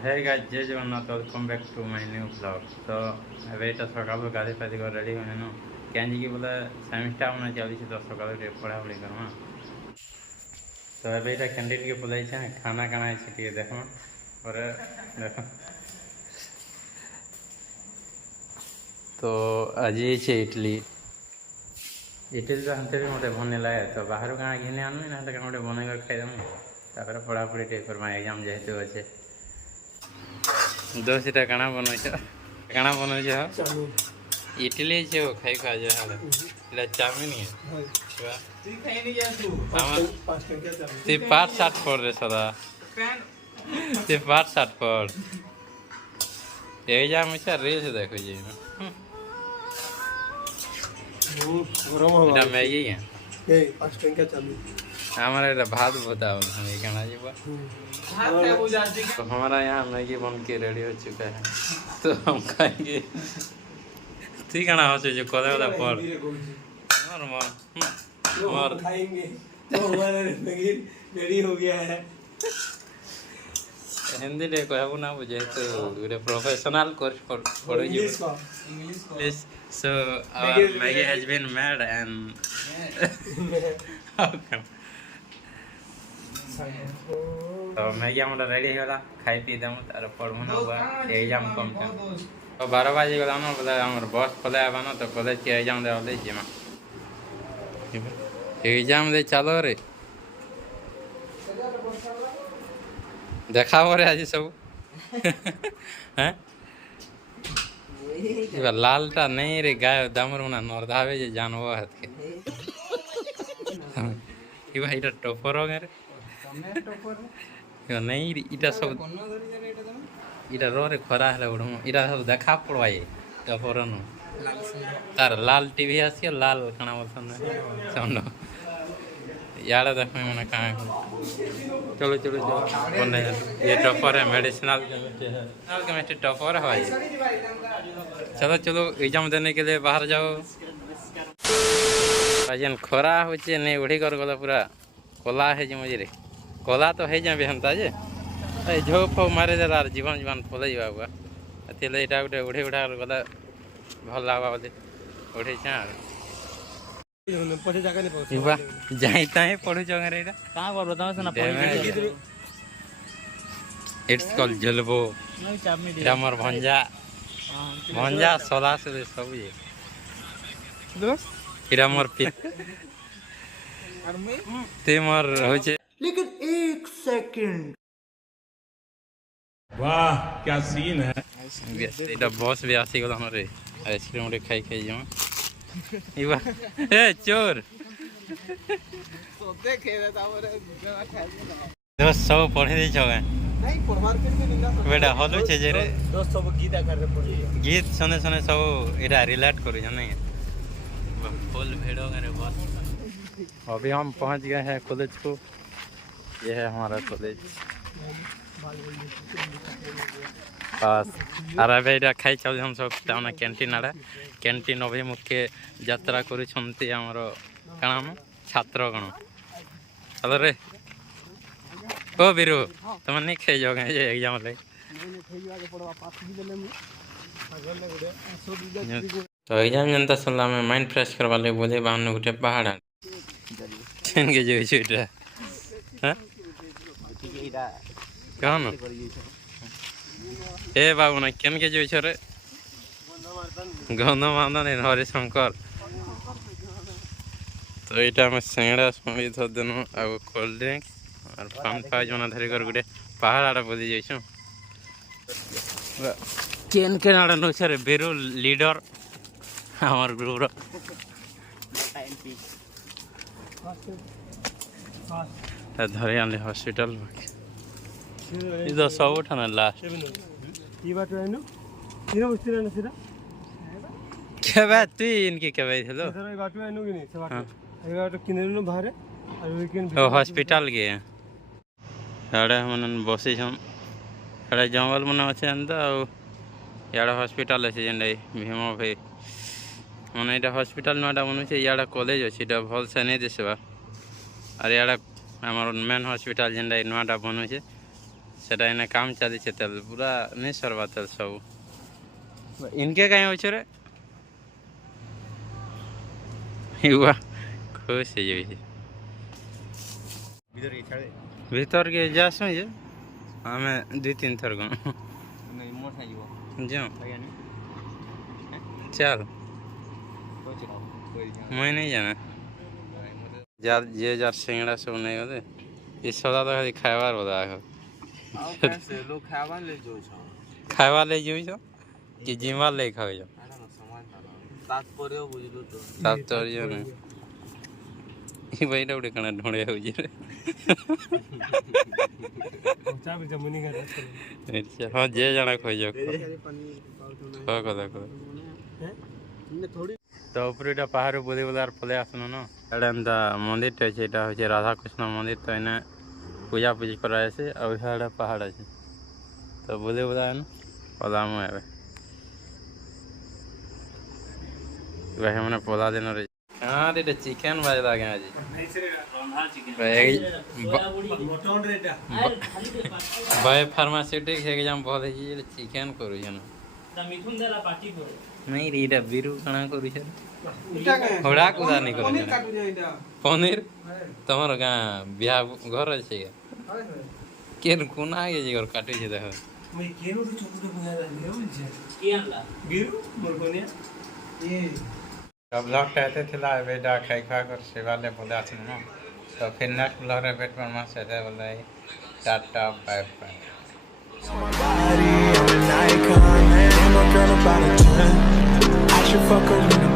हे guys जय Jagannath welcome back to my new blog. तो एटा सकाल गाधे पाधे कर रेडी होने कहीं कि बोले सेमिस्टर में चली तो सकाल पढ़ा पढ़ी करमा। तो एटा कैंटीन के बुलाई खाना काना है देख और देख तो आज ये इडली इडली तो हमसे भी मोटे बने लाए तो बाहर कहाँ घिने आनु ना तो गोटे बन खाईदेमु तापर पढ़ापढ़ी टे करमा एग्जाम जेहेतु अच्छे दोषीटा काଣା बनौछ काଣା बनौछ इडली छे वो खाई खा जा ले चाउमीन है तू खाई नहीं जा तू ते पाठ साठ पढ़ रे सदा ते पाठ साठ पढ़ एग्जाम में रील्स देखो जी गरम हो এটা ম্যাগি है এই 5 টাকা চালু हमारा এটা भात बताओ हमें खाना जी बा तो हमारा यहाँ मैगी बन के रेडी हो चुका है तो हम खाएंगे ठीक है ना हो जो कोदा कोदा पर और खाएंगे तो हमारा मैगी रेडी हो गया है हिंदी ले कहबो ना बुझे तो गुरे प्रोफेशनल कोर्स पढ़ो जी English so our Maggie has been made and तो मैगी हमारा रेडी होला खाई पी देम तार पढ़मु ना हुआ एग्जाम कम था तो 12 बजे गला ना बोले हमर बस पले आबा ना तो कॉलेज के एग्जाम दे वाले जेमा एग्जाम दे चलो रे देखाओ रे आज सब हैं इबा लालटा नहीं रे गाय दामर ना नरधावे जे जानबो हाथ के इबा इटा टॉपर हो रे नहीं इटा सब इटा रो रे खरा है उड़म इटा सब देखा पड़वाई टॉपर न तार लाल टीवी आसी लाल कणा बोलसन साउंड यार देख मैंने कहाँ चलो चलो चलो बन ये टॉपर है मेडिसिनल केमिस्ट्री टॉपर है भाई चलो चलो एग्जाम देने के लिए बाहर जाओ जेन खरा हो नहीं उड़ी कर गला पूरा कोला है जो मुझे कोला तो है जा बेहनता जे झोप मारे दे जीवन जीवन पल जा गोटे उड़ी उड़ा गला भल लगा बोले उड़ी जाइता है पढ़ु जगह रे का करबो त ना इट्स कॉल्ड जलबो हमर भंजा भंजा सोला से सब ये दोस्त इरा मोर पे और मैं ते मोर हो छे लेकिन 1 सेकंड वाह क्या सीन है इटा बॉस भी आसी गला रे आइसक्रीम रे खाई खाई जो इवा ए चोर सोते खेले तावरे जरा खाई दोस्त सब पढ़े दे छवे नहीं पढ़वार के निंदा बेटा हलो छे जे रे दोस्त सब गीत कर रे पढ़ी गीत सुने सुने सब एरा रिलेट करी जाने फुल भेड़ो करे बस अभी हम पहुंच गए हैं कॉलेज को ये है हमारा कॉलेज बस अरे बेटा खाई चल हम सब ताना कैंटीन आड़े कैंटीन अभिमुखे यात्रा करुछंती हमर कानाम छात्र गण चलो रे ओ बीरू तुम नहीं खाई जाओ ये एग्जाम ले तो एग्जाम जनता सुनला में माइंड फ्रेश करवा ले बोले बाहन गोटे पहाड़ चेन के जो छुटा हां कौन ए बाबू ना केन के जो छरे गंध मांदा नहीं हरिशंकर तो यहाँ में सिंगड़ा सुनी धर देनु आ कोल्ड ड्रिंक और पान पाज मना धरी कर गोटे पहाड़ आड़ा बोली जाइछु केन के नाड़ा नो छरे बेरो लीडर हमर ग्रुप रो धरे आनले हॉस्पिटल इधर सब उठाना लास्ट ई बात है नो इनो उस्ती ना सीधा क्या बात तू इनकी क्या बात हेलो सर ई बात है नो कि नहीं सब बात ई बात किने नो बाहर और वीकेंड हॉस्पिटल गए याडे हमन बसी हम याडे जंगल मन अछि अंत और याडे हॉस्पिटल अछि जेंडे भीमा भाई मन एटा हॉस्पिटल नडा मन छै याडे कॉलेज अछि एटा भल से नहीं देसबा और याडे हमर मेन हॉस्पिटल जेंडे नडा बनु छै सेटा इने काम चली तेल पूरा नहीं सरवा तेल सब इनके कहीं हो रे युवा खुश है ये भीतर के जासु जे हमें 2-3 थर गो जो चल मैं नहीं जाना जार ये जार सिंगड़ा सब नहीं होते इस सौदा तो खाली खाइबार होता है लोग खाइबा ले जो कि जिमा ले खाओ जो तात्पर्य बुझलु तो तात्पर्य नहीं ई बैठा उड़े कना ढोड़े हो जे चाबी जमुनी का अच्छा हां जे जाना खोजो को देखो थोड़ी तो ऊपरटा पहाड़ बुले बुलार पले आसनो न एडा मंदिर टे छे एटा होचे राधा कृष्ण मंदिर तो इने पूजा पूजी कराय छे और एडा पहाड़ छे तो बुले बुलाय न पलामो आवे वह हमने पोला देनो रे हां रे चिकन बाज लागे आज रंधा चिकन मोटन रेटा बाय फार्मास्यूटिक एग्जाम बोले जे चिकन करू जन मिथुन देला पार्टी करे नहीं रीडा बिरु कणा करू छे होड़ा कुदा नहीं करू पनीर तमर गा बियाह घर छे केन कोना आगे जे घर काटे छे देख मैं केनो तो चोकुटे बुझा दे बुझे के आला बिरु मोरकोनिया ये अब ब्लॉग कहते थे ला बेटा खाई खा कर सेवा ले बोले आते ना तो फिर नेक्स्ट ब्लॉग रे बेट पर मां से दे बोले tata bye bye Somebody, I'm an icon, man. I'm a girl about a 10. I should fuck her in the